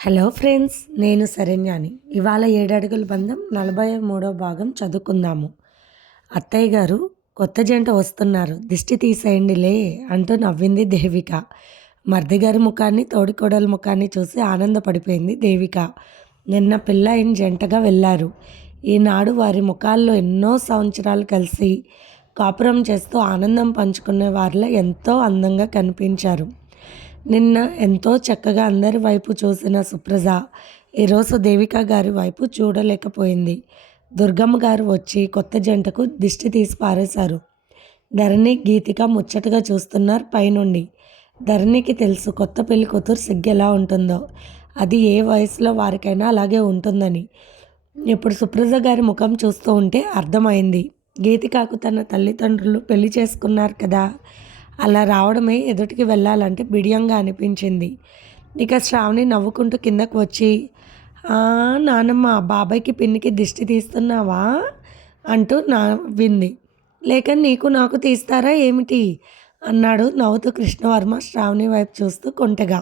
Hello friends నేను శరణ్యాని. ఇవాళ ఏడడుగుల బంధం నలభై మూడో భాగం చదువుకుందాము. అత్తయ్య గారు కొత్త జంట వస్తున్నారు. దిష్టి తీసేయండిలే అంటూ నవ్వింది దేవిక. మర్ది గారి ముఖాన్ని తోడికోడల ముఖాన్ని చూసి ఆనందపడిపోయింది దేవిక. నిన్న పిల్ల అయిన జంటగా వెళ్ళారు. ఈనాడు వారి ముఖాల్లో ఎన్నో సంవత్సరాలు కలిసి కాపురం చేస్తూ ఆనందం పంచుకునే వారిలో ఎంతో అందంగా కనిపించారు. నిన్న ఎంతో చక్కగా అందరి వైపు చూసిన సుప్రజ ఈరోజు దేవిక గారి వైపు చూడలేకపోయింది. దుర్గమ్మ గారు వచ్చి కొత్త జంటకు దిష్టి తీసి పారేశారు. ధరణి గీతిక ముచ్చటగా చూస్తున్నారు పైనుండి. ధరణికి తెలుసు కొత్త పెళ్ళి కూతురు సిగ్గెలా ఎలా ఉంటుందో. అది ఏ వయసులో వారికైనా అలాగే ఉంటుందని. ఇప్పుడు సుప్రజ గారి ముఖం చూస్తూ ఉంటే అర్థమైంది. గీతికాకు తన తల్లిదండ్రులు పెళ్ళి చేసుకున్నారు కదా. అలా రావడమే ఎదుటికి వెళ్ళాలంటే బిడియంగా అనిపించింది. ఇక శ్రావణి నవ్వుకుంటూ కిందకు వచ్చి నానమ్మ బాబాయ్కి పిన్నికి దిష్టి తీస్తున్నావా? అంటూ నవ్వింది. లేక నీకు నాకు తీస్తారా ఏమిటి? అన్నాడు నవ్వుతూ కృష్ణవర్మ శ్రావణి వైపు చూస్తూ కొంటగా.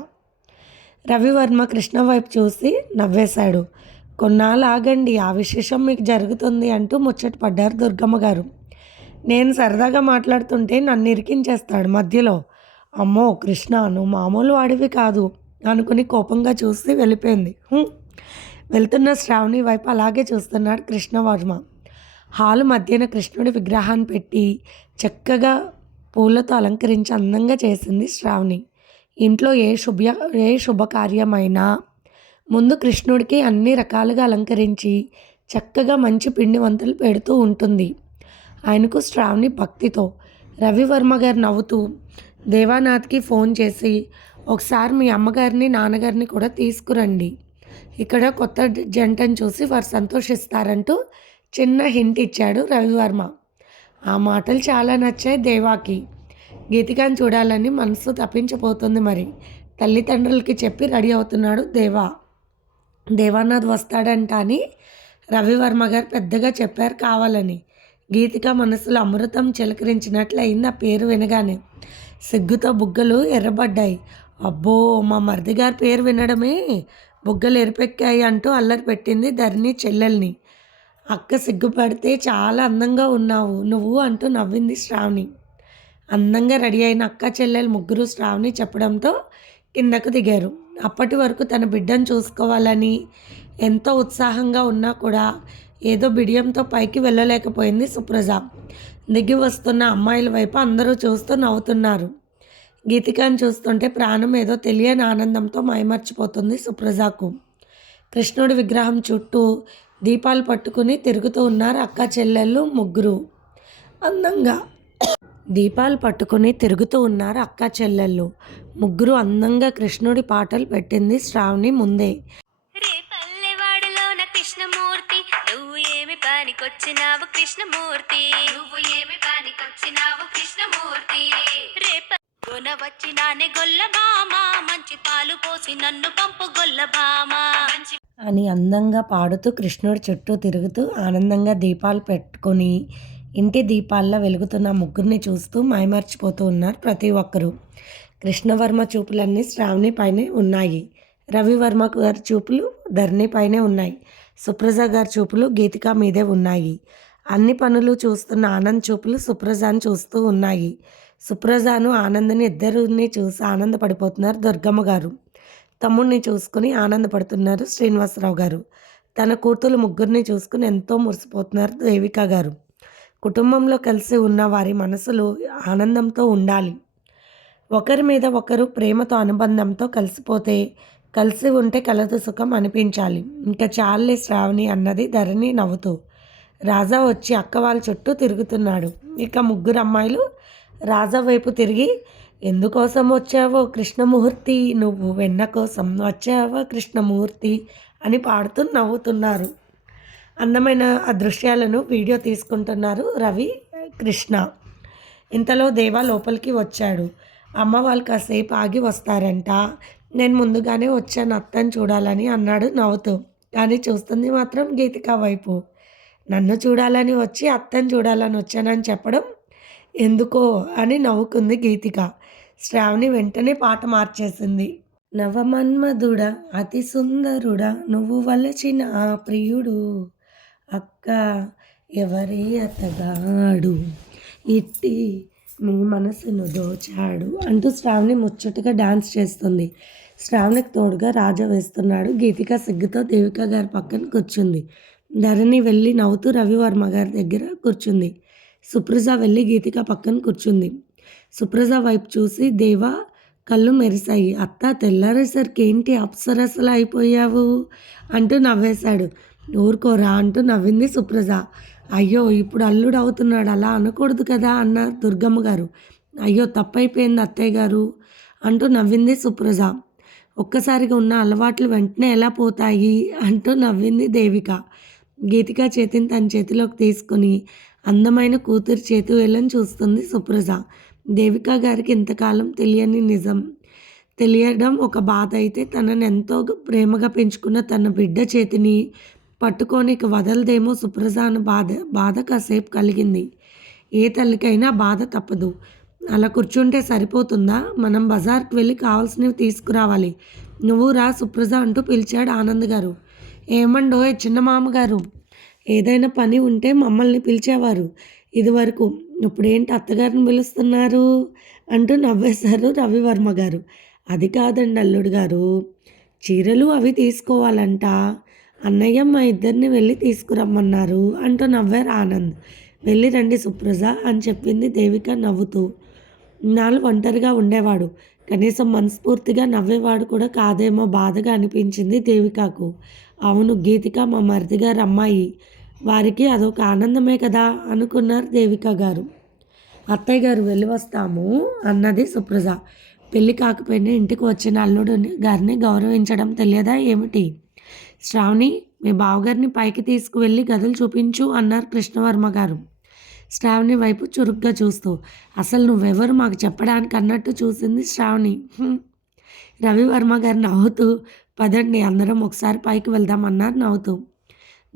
రవివర్మ కృష్ణ వైపు చూసి నవ్వేశాడు. కొన్నాళ్ళు ఆగండి ఆ విశేషం మీకు జరుగుతుంది అంటూ ముచ్చట పడ్డారు దుర్గమ్మ గారు. నేను సరదాగా మాట్లాడుతుంటే నన్ను ఇరికించేస్తాడు మధ్యలో. అమ్మో కృష్ణ నువ్వు మామూలు వాడివి కాదు అనుకుని కోపంగా చూసి వెళ్ళిపోయింది. వెళ్తున్న శ్రావణి వైపు అలాగే చూస్తున్నాడు కృష్ణవర్మ. హాలు మధ్యన కృష్ణుడి విగ్రహాన్ని పెట్టి చక్కగా పూలతో అలంకరించి అందంగా చేసింది శ్రావణి. ఇంట్లో ఏ శుభ ఏ శుభకార్యమైనా ముందు కృష్ణుడికి అన్ని రకాలుగా అలంకరించి చక్కగా మంచి పిండి వంటలు పెడుతూ ఉంటుంది. ఆయనకు శ్రావణి భక్తితో రవివర్మ గారు నవ్వుతూ దేవానాథ్కి ఫోన్ చేసి ఒకసారి మీ అమ్మగారిని నాన్నగారిని కూడా తీసుకురండి. ఇక్కడ కొత్త జంటను చూసి వారు సంతోషిస్తారంటూ చిన్న హింట్ ఇచ్చాడు రవివర్మ. ఆ మాటలు చాలా నచ్చాయి దేవాకి. గీతికాని చూడాలని మనసు తప్పించిపోతుంది మరి. తల్లిదండ్రులకి చెప్పి రెడీ అవుతున్నాడు దేవా. దేవానాథ్ వస్తాడంట అని రవివర్మ గారు పెద్దగా చెప్పారు కావాలని. గీతిక మనసులో అమృతం చిలకరించినట్లయింది ఆ పేరు వినగానే. సిగ్గుతో బుగ్గలు ఎర్రబడ్డాయి. అబ్బో మా మరిది గారి పేరు వినడమే బుగ్గలు ఎరిపెక్కాయి అంటూ అల్లరి పెట్టింది ధరణి చెల్లెల్ని. అక్క సిగ్గుపడితే చాలా అందంగా ఉన్నావు నువ్వు అంటూ నవ్వింది శ్రావణి. అందంగా రెడీ అయిన అక్క చెల్లెలు ముగ్గురు శ్రావణి చెప్పడంతో కిందకు దిగారు. అప్పటి వరకు తన బిడ్డను చూసుకోవాలని ఎంతో ఉత్సాహంగా ఉన్నా కూడా ఏదో బిడియంతో పైకి వెళ్ళలేకపోయింది సుప్రజ. దిగి వస్తున్న అమ్మాయిల వైపు అందరూ చూస్తూ నవ్వుతున్నారు. గీతికాని చూస్తుంటే ప్రాణం ఏదో తెలియని ఆనందంతో మైమర్చిపోతుంది సుప్రజకు. కృష్ణుడి విగ్రహం చుట్టూ దీపాలు పట్టుకుని తిరుగుతూ ఉన్నారు అక్క చెల్లెళ్ళు ముగ్గురు. అందంగా దీపాలు పట్టుకుని తిరుగుతూ ఉన్నారు అక్క చెల్లెళ్ళు. ముగ్గురు అందంగా కృష్ణుడి పాటలు పెట్టింది శ్రావణి ముందే. పనికొచ్చినావు కృష్ణమూర్తి. నువ్వు ఏమి పనికొచ్చినావు కృష్ణమూర్తి? రేపన వచ్చినానే గొల్లబామ మంచి పాలు పోసి నన్ను పంపు గొల్లబామ అని అందంగా పాడుతూ కృష్ణుడి చుట్టూ తిరుగుతూ ఆనందంగా దీపాలు పెట్టుకొని ఇంటి దీపాల్లో వెలుగుతున్న ముగ్గురిని చూస్తూ మైమర్చిపోతూ ఉన్నారు ప్రతి ఒక్కరూ. కృష్ణవర్మ చూపులన్నీ శ్రావణి పైనే ఉన్నాయి. రవివర్మ గారి చూపులు ధరణి పైనే ఉన్నాయి. సుప్రజ గారి చూపులు గీతిక మీదే ఉన్నాయి. అన్ని పనులు చూస్తున్న ఆనంద్ చూపులు సుప్రజాను చూస్తూ ఉన్నాయి. సుప్రజాను ఆనంద్ని ఇద్దరిని చూసి ఆనందపడిపోతున్నారు దుర్గమ్మ గారు. తమ్ముడిని చూసుకుని ఆనందపడుతున్నారు శ్రీనివాసరావు గారు. తన కూతురు ముగ్గురిని చూసుకుని ఎంతో మురిసిపోతున్నారు దేవిక గారు. కుటుంబంలో కలిసి ఉన్న వారి మనసులు ఆనందంతో ఉండాలి. ఒకరి మీద ఒకరు ప్రేమతో అనుబంధంతో కలిసిపోతే కలిసి ఉంటే కలదు సుఖం అనిపించాలి. ఇంకా చాలే శ్రావణి అన్నది ధరణి నవ్వుతూ. రాజా వచ్చి అక్క వాళ్ళ చుట్టూ తిరుగుతున్నాడు. ఇక ముగ్గురు అమ్మాయిలు రాజా వైపు తిరిగి ఎందుకోసం వచ్చావో కృష్ణమూర్తి? నువ్వు వెన్న కోసం వచ్చావో కృష్ణమూర్తి? అని పాడుతూ నవ్వుతున్నారు. అందమైన ఆ దృశ్యాలను వీడియో తీసుకుంటున్నారు రవి కృష్ణ. ఇంతలో దేవా లోపలికి వచ్చాడు. అమ్మ వాళ్ళు కాసేపు ఆగి వస్తారంట. నేను ముందుగానే వచ్చాను అత్తని చూడాలని అన్నాడు నవ్వుతూ. కానీ చూస్తుంది మాత్రం గీతిక వైపు. నన్ను చూడాలని వచ్చి అత్తని చూడాలని వచ్చానని చెప్పడం ఎందుకో అని నవ్వుకుంది గీతిక. శ్రావణి వెంటనే పాట మార్చేసింది. నవమన్మధుడా అతి సుందరుడా నువ్వు వలచిన ఆ ప్రియుడు అక్క ఎవరి అతగాడు? ఇట్టి మీ మనసును దోచాడు అంటూ శ్రావణి ముచ్చటగా డాన్స్ చేస్తుంది. శ్రావణికి తోడుగా రాజా వేస్తున్నాడు. గీతిక సిగ్గుతో దేవిక గారి పక్కన కూర్చుంది. ధరణి వెళ్ళి నవ్వుతూ రవివర్మ గారి దగ్గర కూర్చుంది. సుప్రజ వెళ్ళి గీతిక పక్కన కూర్చుంది. సుప్రజ వైపు చూసి దేవా కళ్ళు మెరిశాయి. అత్త తెల్లారేసరికి ఏంటి అప్సరసలు అయిపోయావు? అంటూ నవ్వేశాడు. ఊరుకోరా అంటూ నవ్వింది సుప్రజ. అయ్యో ఇప్పుడు అల్లుడు అవుతున్నాడు. అలా అనకూడదు కదా అన్నారు దుర్గమ్మ గారు. అయ్యో తప్పైపోయింది అత్తయ్య గారు అంటూ నవ్వింది సుప్రజ. ఒక్కసారిగా ఉన్న అలవాట్లు వెంటనే ఎలా పోతాయి అంటూ నవ్వింది దేవిక. గీతిక చేతిని తన చేతిలోకి తీసుకుని అందమైన కూతురు చేతి వేళ్ళని చూస్తుంది సుప్రజ. దేవిక గారికి ఇంతకాలం తెలియని నిజం. తెలియడం ఒక బాధ అయితే తనని ఎంతో ప్రేమగా పెంచుకున్న తన బిడ్డ చేతిని పట్టుకోనికి వదలదేమో సుప్రజ అన్న బాధ బాధ కాసేపు కలిగింది. ఏ తల్లికైనా బాధ తప్పదు. అలా కూర్చుంటే సరిపోతుందా? మనం బజార్కి వెళ్ళి కావాల్సినవి తీసుకురావాలి. నువ్వు రా సుప్రజ అంటూ పిలిచాడు ఆనంద్ గారు. ఏమండో చిన్న మామగారు? ఏదైనా పని ఉంటే మమ్మల్ని పిలిచేవారు. ఇదివరకు ఇప్పుడేంటి అత్తగారిని పిలుస్తున్నారు? అంటూ నవ్వేశారు రవివర్మ గారు. అది కాదండి అల్లుడు గారు. చీరలు అవి తీసుకోవాలంట. అన్నయ్య మా ఇద్దరిని వెళ్ళి తీసుకురమ్మన్నారు అంటూ నవ్వారు ఆనంద్. వెళ్ళి రండి సుప్రజ అని చెప్పింది దేవిక నవ్వుతూ. ఇన్నాళ్ళు ఒంటరిగా ఉండేవాడు. కనీసం మనస్ఫూర్తిగా నవ్వేవాడు కూడా కాదేమో బాధగా అనిపించింది దేవికాకు. అవును గీతిక మా మరిది గారు అమ్మాయి. వారికి అదొక ఆనందమే కదా అనుకున్నారు దేవిక గారు. అత్తయ్య గారు వెళ్ళి వస్తాము అన్నది సుప్రజ. పెళ్ళి కాకపోయినా ఇంటికి వచ్చిన అల్లుడు గారిని గౌరవించడం తెలియదా ఏమిటి? శ్రావణి మీ బావగారిని పైకి తీసుకువెళ్ళి గదులు చూపించు అన్నారు కృష్ణవర్మ గారు. శ్రావణి వైపు చురుగ్గా చూస్తూ అసలు నువ్వెవరు మాకు చెప్పడానికి అన్నట్టు చూసింది శ్రావణి. రవివర్మ గారు నవ్వుతూ పదండి అందరం ఒకసారి పైకి వెళ్దాం అన్నారు నవ్వుతూ.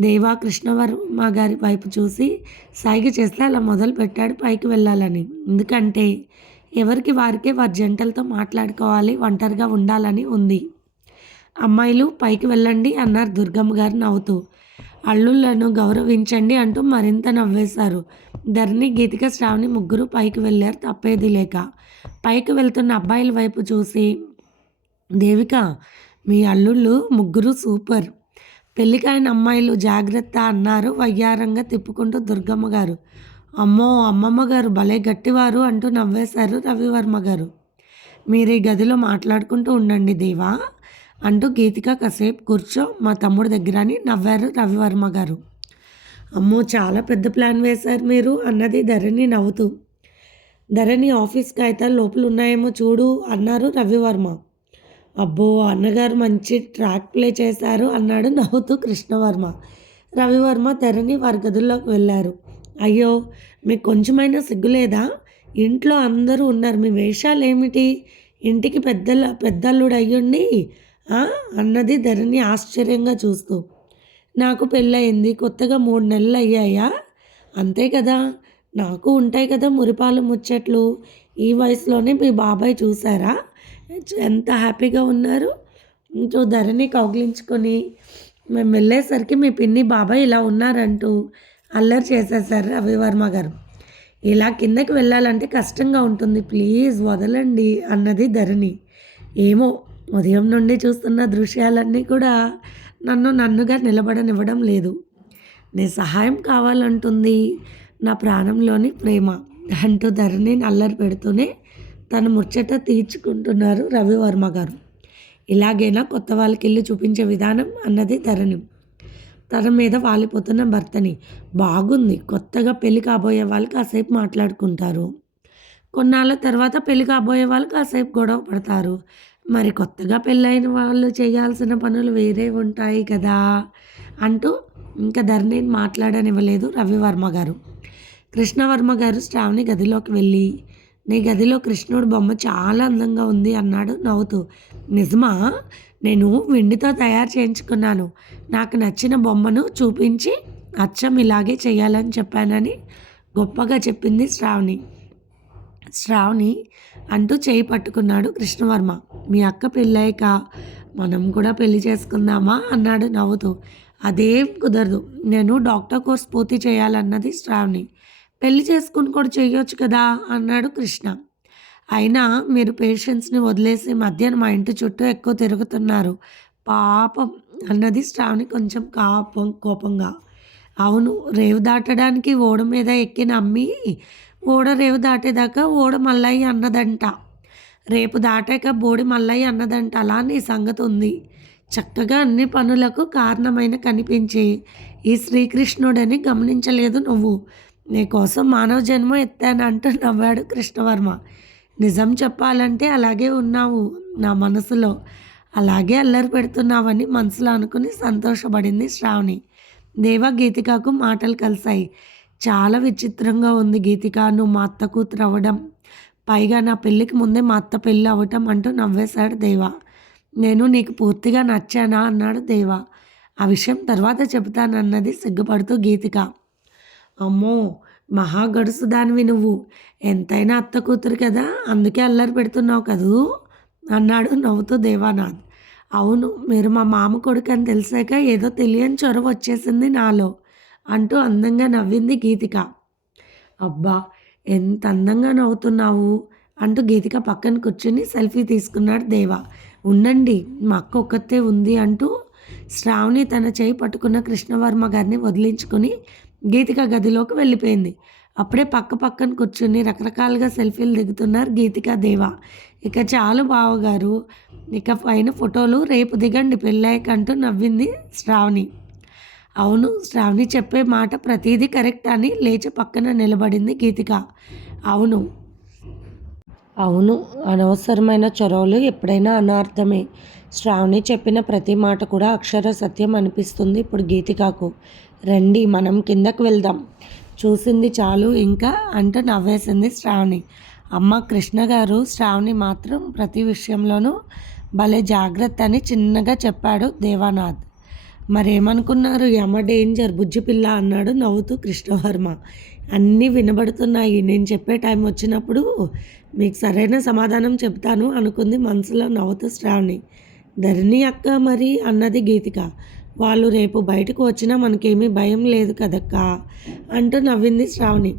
దేవా కృష్ణవర్మ గారి వైపు చూసి సైగ చేస్తే అలా మొదలు పెట్టాడు పైకి వెళ్ళాలని. ఎందుకంటే ఎవరికి వారికే వారి జంటలతో మాట్లాడుకోవాలి ఒంటరిగా ఉండాలని ఉంది. అమ్మాయిలు పైకి వెళ్ళండి అన్నారు దుర్గమ్మ గారు నవ్వుతూ. అల్లుళ్ళను గౌరవించండి అంటూ మరింత నవ్వేశారు. ధరణి గీతిక శ్రావణి ముగ్గురు పైకి వెళ్ళారు తప్పేది లేక. పైకి వెళ్తున్న అబ్బాయిల వైపు చూసి దేవిక మీ అల్లుళ్ళు ముగ్గురు సూపర్. పెళ్ళికాయన అమ్మాయిలు జాగ్రత్త అన్నారు వయ్యారంగా తిప్పుకుంటూ దుర్గమ్మ గారు. అమ్మో అమ్మమ్మ గారు భలే గట్టివారు అంటూ నవ్వేశారు రవివర్మ గారు. మీరు ఈ గదిలో మాట్లాడుకుంటూ ఉండండి దేవా అంటూ గీతిక కాసేపు కూర్చో మా తమ్ముడు దగ్గర అని నవ్వారు రవివర్మ గారు. అమ్మో చాలా పెద్ద ప్లాన్ వేశారు మీరు అన్నది ధరణి నవ్వుతూ. ధరణి ఆఫీస్ కాగితాలు లోపల ఉన్నాయేమో చూడు అన్నారు రవివర్మ. అబ్బో అన్నగారు మంచి ట్రాక్ ప్లే చేశారు అన్నాడు నవ్వుతూ కృష్ణవర్మ. రవివర్మ ధరణి వారి గదుల్లోకి వెళ్ళారు. అయ్యో మీకు కొంచెమైనా సిగ్గులేదా? ఇంట్లో అందరూ ఉన్నారు మీ వేషాలు ఏమిటి ఇంటికి పెద్దల పెద్దల్లుడు అయ్యుండి అన్నది ధరణి ఆశ్చర్యంగా చూస్తూ. నాకు పెళ్ళయింది కొత్తగా మూడు నెలలు అయ్యాయా అంతే కదా. నాకు ఉంటాయి కదా మురిపాలు ముచ్చట్లు. ఈ వయసులోనే మీ బాబాయ్ చూసారా ఎంత హ్యాపీగా ఉన్నారు. ఇంకో ధరణి కౌగిలించుకొని మేము వెళ్ళేసరికి మీ పిన్ని బాబాయ్ ఇలా ఉన్నారంటూ అల్లరి చేసేసారు రవివర్మ గారు. ఇలా కిందకి వెళ్ళాలంటే కష్టంగా ఉంటుంది. ప్లీజ్ వదలండి అన్నది ధరణి. ఏమో ఉదయం నుండి చూస్తున్న దృశ్యాలన్నీ కూడా నన్ను నన్నుగా నిలబడనివ్వడం లేదు. నీ సహాయం కావాలంటుంది నా ప్రాణంలోని ప్రేమ అంటూ ధరణి అల్లరి పెడుతూనే తన ముచ్చట తీర్చుకుంటున్నారు రవివర్మ గారు. ఇలాగైనా కొత్త వాళ్ళకి వెళ్ళి చూపించే విధానం అన్నది ధరణి. తన మీద వాలిపోతున్న భర్తని. బాగుంది కొత్తగా పెళ్ళి కాబోయే వాళ్ళు కాసేపు మాట్లాడుకుంటారు. కొన్నాళ్ళ తర్వాత పెళ్ళి కాబోయే వాళ్ళు కాసేపు గొడవ పడతారు. మరి కొత్తగా పెళ్ళైన వాళ్ళు చేయాల్సిన పనులు వేరే ఉంటాయి కదా అంటూ ఇంకా ధరణిని మాట్లాడనివ్వలేదు రవివర్మ గారు. కృష్ణవర్మ గారు శ్రావణి గదిలోకి వెళ్ళి నీ గదిలో కృష్ణుడు బొమ్మ చాలా అందంగా ఉంది అన్నాడు నవ్వుతూ. నిజమా? నేను వెండితో తయారు చేయించుకున్నాను. నాకు నచ్చిన బొమ్మను చూపించి అచ్చం ఇలాగే చేయాలని చెప్పానని గొప్పగా చెప్పింది శ్రావణి. శ్రావణి అంటూ చేయి పట్టుకున్నాడు కృష్ణవర్మ. మీ అక్క పెళ్ళాక మనం కూడా పెళ్ళి చేసుకుందామా? అన్నాడు నవ్వుతూ. అదేం కుదరదు. నేను డాక్టర్ కోర్స్ పూర్తి చేయాలన్నది శ్రావణి. పెళ్ళి చేసుకుని కూడా చేయొచ్చు కదా? అన్నాడు కృష్ణ. అయినా మీరు పేషెంట్స్ని వదిలేసి మధ్యాహ్నం మా ఇంటి చుట్టూ ఎక్కువ తిరుగుతున్నారు. పాపం అన్నది శ్రావణి కొంచెం కాపం కోపంగా. అవును రేవు దాటడానికి ఓడ మీద ఎక్కిన అమ్మి ఓడ రేవు దాటేదాకా ఓడ మల్లయ్య అన్నదంట. రేపు దాటాక బోడి మల్లయ్య అన్నదంట. అలా నీ సంగతి ఉంది. చక్కగా అన్ని పనులకు కారణమైన కనిపించే ఈ శ్రీకృష్ణుడని గమనించలేదు నువ్వు. నీకోసం మానవ జన్మ ఎత్తానంటూ నవ్వాడు కృష్ణవర్మ. నిజం చెప్పాలంటే అలాగే ఉన్నావు నా మనసులో. అలాగే అల్లరి పెడుతున్నావని మనసులో అనుకుని సంతోషపడింది శ్రావణి. దేవ గీతికకు మాటలు కలిశాయి. చాలా విచిత్రంగా ఉంది గీతిక. నువ్వు మా అత్త కూతురు అవ్వడం పైగా నా పెళ్ళికి ముందే మా అత్త పెళ్ళి అవ్వటం అంటూ నవ్వేశాడు దేవా. నేను నీకు పూర్తిగా నచ్చానా? అన్నాడు దేవా. ఆ విషయం తర్వాత చెబుతానన్నది సిగ్గుపడుతూ గీతిక. అమ్మో మహా గడుసు దానివి నువ్వు. ఎంతైనా అత్త కూతురు కదా అందుకే అల్లరి పెడుతున్నావు కదూ? అన్నాడు నవ్వుతూ దేవానాథ్. అవును మీరు మా మామ కొడుకు అని తెలిసాక ఏదో తెలియని చొరవ వచ్చేసింది నాలో. అంటూ అందంగా నవ్వింది గీతిక. అబ్బా ఎంత అందంగా నవ్వుతున్నావు అంటూ గీతిక పక్కన కూర్చుని సెల్ఫీ తీసుకున్నాడు దేవ. ఉండండి మా అక్క ఒక్కతే ఉంది అంటూ శ్రావణి తన చేయి పట్టుకున్న కృష్ణవర్మ గారిని వదిలించుకొని గీతిక గదిలోకి వెళ్ళిపోయింది. అప్పుడే పక్క పక్కన కూర్చుని రకరకాలుగా సెల్ఫీలు దిగుతున్నారు గీతిక దేవ. ఇక చాలు బావగారు ఇక పైన ఫోటోలు రేపు దిగండి పెళ్ళాయకంటూ నవ్వింది శ్రావణి. అవును శ్రావణి చెప్పే మాట ప్రతిదీ కరెక్ట్ అని లేచి పక్కన నిలబడింది గీతిక. అవును. అవును అనవసరమైన చొరవలు ఎప్పుడైనా అనార్థమే. శ్రావణి చెప్పిన ప్రతి మాట కూడా అక్షర సత్యం అనిపిస్తుంది ఇప్పుడు గీతికాకు. రండి మనం కిందకు వెళ్దాం. చూసింది చాలు ఇంకా అంటూ నవ్వేసింది శ్రావణి. అమ్మ కృష్ణ గారు శ్రావణి మాత్రం ప్రతి విషయంలోనూ భలే జాగ్రత్త అని చిన్నగా చెప్పాడు దేవానాథ్. మరేమనుకున్నారు? యమ డేంజర్ బుజ్జి పిల్ల అన్నాడు నవ్వుతూ కృష్ణవర్మ. అన్నీ వినబడుతున్నాయి. నేను చెప్పే టైం వచ్చినప్పుడు మీకు సరైన సమాధానం చెప్తాను అనుకుంది మనసులో నవ్వుతూ శ్రావణి. ధరణి అక్క మరి అన్నది గీతిక. వాళ్ళు రేపు బయటకు వచ్చినా మనకేమీ భయం లేదు కదక్క? అంటూ నవ్వింది శ్రావణి.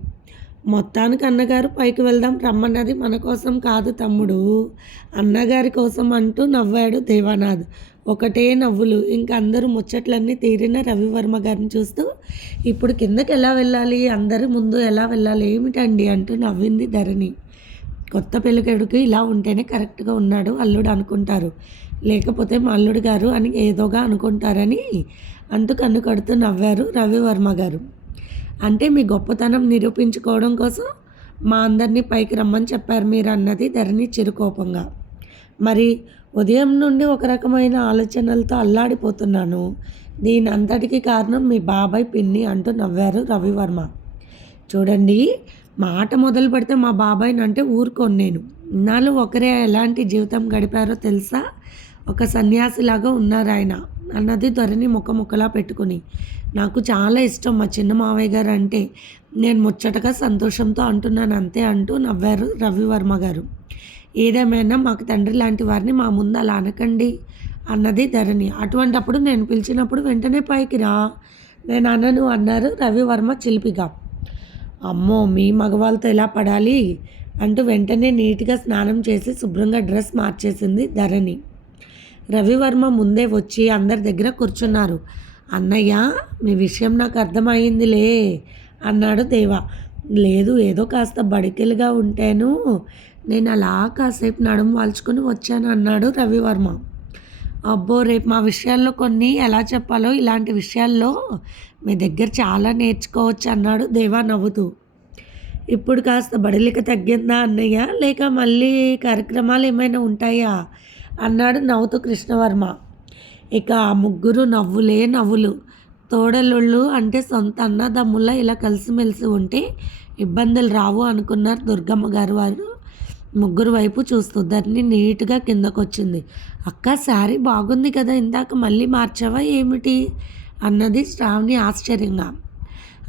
మొత్తానికి అన్నగారు పైకి వెళ్దాం రమ్మన్నది మన కోసం కాదు తమ్ముడు. అన్నగారి కోసం అంటూ నవ్వాడు దేవానాథ్. ఒకటే నవ్వులు. ఇంక అందరూ ముచ్చట్లన్నీ తీరిన రవివర్మ గారిని చూస్తూ ఇప్పుడు కిందకి ఎలా వెళ్ళాలి? అందరి ముందు ఎలా వెళ్ళాలి? ఏమిటండి? అంటూ నవ్వింది ధరణి. కొత్త పెళ్ళికెడుకు ఇలా ఉంటేనే కరెక్ట్గా ఉన్నాడు అల్లుడు అనుకుంటారు. లేకపోతే మా అల్లుడు గారు అని ఏదోగా అనుకుంటారని అంటూ కన్ను కడుతూ నవ్వారు రవివర్మ గారు. అంటే మీ గొప్పతనం నిరూపించుకోవడం కోసం మా అందరినీ పైకి రమ్మని చెప్పారు మీరు అన్నది ధరణి చిరుకోపంగా. మరి ఉదయం నుండి ఒక రకమైన ఆలోచనలతో అల్లాడిపోతున్నాను. దీని అంతటికి కారణం మీ బాబాయ్ పిన్ని అంటూ నవ్వారు రవివర్మ. చూడండి మాట మొదలు పెడితే మా బాబాయ్ని అంటే ఊరుకోను నేను. ఇన్నాళ్ళు ఒకరే ఎలాంటి జీవితం గడిపారో తెలుసా? ఒక సన్యాసిలాగా ఉన్నారు ఆయన. అన్నది ధరణి ముఖ ముఖలా పెట్టుకుని. నాకు చాలా ఇష్టం మా చిన్న మావయ్య గారు అంటే. నేను ముచ్చటగా సంతోషంతో అంటున్నాను అంతే అంటూ నవ్వారు రవివర్మ గారు. ఏదేమైనా మాకు తండ్రి లాంటి వారిని మా ముందు అలా అనకండి అన్నది ధరణి. అటువంటప్పుడు నేను పిలిచినప్పుడు వెంటనే పైకి రా. నేను అనను అన్నారు రవివర్మ చిలిపిగా. అమ్మో మీ మగవాళ్ళతో ఎలా పడాలి? అంటూ వెంటనే నీట్గా స్నానం చేసి శుభ్రంగా డ్రెస్ మార్చేసింది ధరణి. రవివర్మ ముందే వచ్చి అందరి దగ్గర కూర్చున్నారు. అన్నయ్య మీ విషయం నాకు అర్థమైందిలే అన్నాడు దేవా. లేదు ఏదో కాస్త బడికెలుగా ఉంటేను నేను అలా కాసేపు నడుము వాల్చుకొని వచ్చాను అన్నాడు రవివర్మ. అబ్బో రేపు మా విషయాల్లో కొన్ని ఎలా చెప్పాలో ఇలాంటి విషయాల్లో మీ దగ్గర చాలా నేర్చుకోవచ్చు అన్నాడు దేవా నవ్వుతూ. ఇప్పుడు కాస్త బడలిక తగ్గిందా అన్నయ్య? లేక మళ్ళీ కార్యక్రమాలు ఏమైనా ఉంటాయా? అన్నాడు నవ్వుతూ కృష్ణవర్మ. ఇక ఆ ముగ్గురు నవ్వులే నవ్వులు. తోడలుళ్ళు అంటే సొంత అన్నదమ్ముల ఇలా కలిసిమెలిసి ఉంటే ఇబ్బందులు రావు అనుకున్నారు దుర్గమ్మ గారు వారు. ముగ్గురు వైపు చూస్తూ దాన్ని నీట్గా కిందకొచ్చింది. అక్క శారీ బాగుంది కదా ఇందాక మళ్ళీ మార్చావా ఏమిటి? అన్నది శ్రావణి ఆశ్చర్యంగా.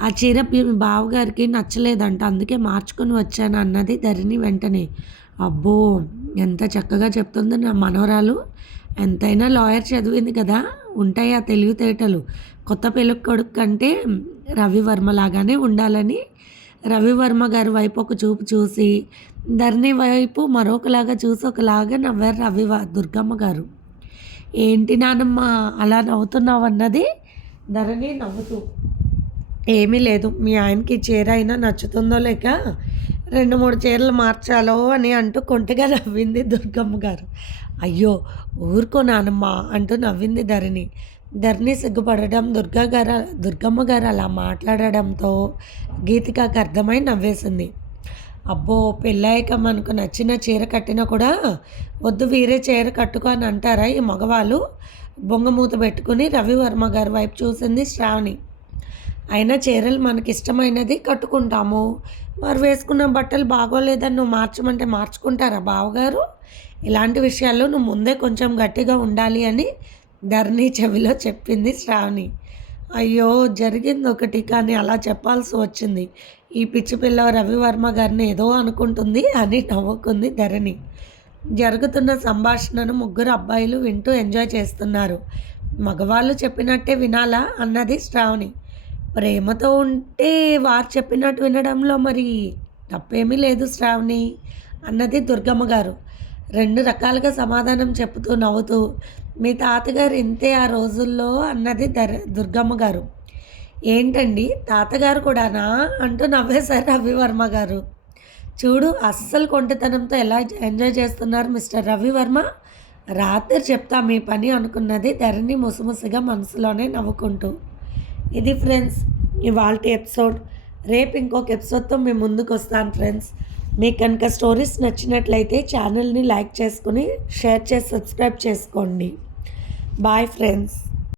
ఆ చీర మీ బావగారికి నచ్చలేదంట అందుకే మార్చుకొని వచ్చాను అన్నది ధరణి వెంటనే. అబ్బో ఎంత చక్కగా చెప్తుంది నా మనవరాలు. ఎంతైనా లాయర్ చదివింది కదా ఉంటాయి ఆ తెలివితేటలు. కొత్త పెళ్ళి కొడుకు కంటే రవివర్మ లాగానే ఉండాలని రవివర్మ గారి వైపు ఒక చూపు చూసి ధరణి వైపు మరొకలాగా చూసి ఒకలాగా నవ్వారు రవి దుర్గమ్మ గారు. ఏంటి నానమ్మ అలా నవ్వుతున్నావు అన్నది? ధరణి నవ్వుతూ. ఏమీ లేదు మీ ఆయనకి చీర అయినా నచ్చుతుందో లేక రెండు మూడు చీరలు మార్చాలో అని అంటూ కొంటగా నవ్వింది దుర్గమ్మ గారు. అయ్యో ఊరుకో నానమ్మ అంటూ నవ్వింది ధరణి. ధర్ని సిగ్గుపడడం దుర్గా గారు దుర్గమ్మ గారు అలా మాట్లాడడంతో గీతికకు అర్థమై నవ్వేసింది. అబ్బో పెళ్ళాక మనకు నచ్చిన చీర కట్టినా కూడా వద్దు వీరే చీర కట్టుకో అని అంటారా ఈ మగవాళ్ళు? బొంగమూత పెట్టుకుని రవివర్మ గారి వైపు చూసింది శ్రావణి. అయినా చీరలు మనకి ఇష్టమైనది కట్టుకుంటాము. వారు వేసుకున్న బట్టలు బాగోలేదని నువ్వు మార్చమంటే మార్చుకుంటారా బావగారు? ఇలాంటి విషయాల్లో నువ్వు ముందే కొంచెం గట్టిగా ఉండాలి అని ధరణి చెవిలో చెప్పింది శ్రావణి. అయ్యో జరిగింది ఒకటి కానీ అలా చెప్పాల్సి వచ్చింది. ఈ పిచ్చి పిల్ల రవివర్మ గారిని ఏదో అనుకుంటుంది అని నవ్వుకుంది ధరణి. జరుగుతున్న సంభాషణను ముగ్గురు అబ్బాయిలు వింటూ ఎంజాయ్ చేస్తున్నారు. మగవాళ్ళు చెప్పినట్టే వినాలా? అన్నది శ్రావణి. ప్రేమతో ఉంటే వారు చెప్పినట్టు వినడంలో మరి తప్పేమీ లేదు శ్రావణి అన్నది దుర్గమ్మ గారు. రెండు రకాలుగా సమాధానం చెప్తూ నవ్వుతూ మీ తాతగారు ఇంతే ఆ రోజుల్లో అన్నది దర్ దుర్గమ్మ గారు. ఏంటండి? తాతగారు కూడానా? అంటూ నవ్వేశారు రవివర్మ గారు. చూడు అస్సలు కొంటతనంతో ఎలా ఎంజాయ్ చేస్తున్నారు మిస్టర్ రవివర్మ? రాత్రి చెప్తా మీ పని అనుకున్నది ధరణి ముసిముసిగా మనసులోనే నవ్వుకుంటూ. ఇది ఫ్రెండ్స్ ఇవాళ ఎపిసోడ్. రేపు ఇంకొక ఎపిసోడ్తో మేము ముందుకు వస్తాను ఫ్రెండ్స్. మీకు కనుక స్టోరీస్ నచ్చినట్లయితే ఛానల్ని లైక్ చేసుకుని షేర్ చేసి సబ్స్క్రైబ్ చేసుకోండి. Bye friends.